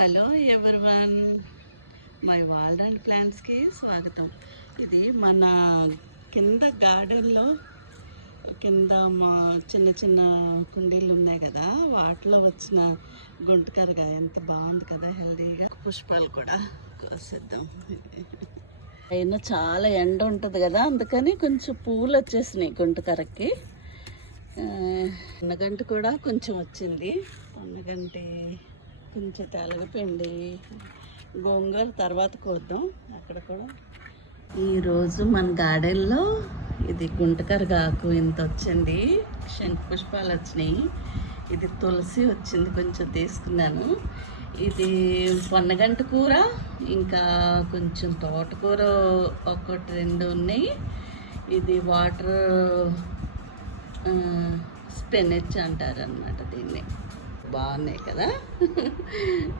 Hello everyone, my world and ప్లాంట్స్కి స్వాగతం. ఇది మన కింద గార్డెన్లో కింద మా చిన్న చిన్న కుండీలు ఉన్నాయి కదా, వాటిలో వచ్చిన గుంటకరగా ఎంత బాగుంది కదా, హెల్దీగా. పుష్పాలు కూడా కోసేద్దాం. అయినా చాలా ఎండ ఉంటుంది కదా, అందుకని కొంచెం పువ్వులు వచ్చేసినాయి గుంటకరకి. పొన్నగంటి కూడా కొంచెం వచ్చింది. పొన్నగంటి కొంచెం తెలగపిండి, గోంగూర తర్వాత కోద్దాం. అక్కడ కూడా ఈరోజు మన గార్డెన్లో ఇది గుంటకరగాకు ఇంత వచ్చింది. శంఖ పుష్పాలు వచ్చినాయి. ఇది తులసి వచ్చింది, కొంచెం తీసుకున్నాను. ఇది పొన్నగంటి కూర, ఇంకా కొంచెం తోటకూర ఒకటి రెండు ఉన్నాయి. ఇది వాటర్ స్పినచ్ అంటారనమాట దీన్ని. బాగున్నాయి కదా.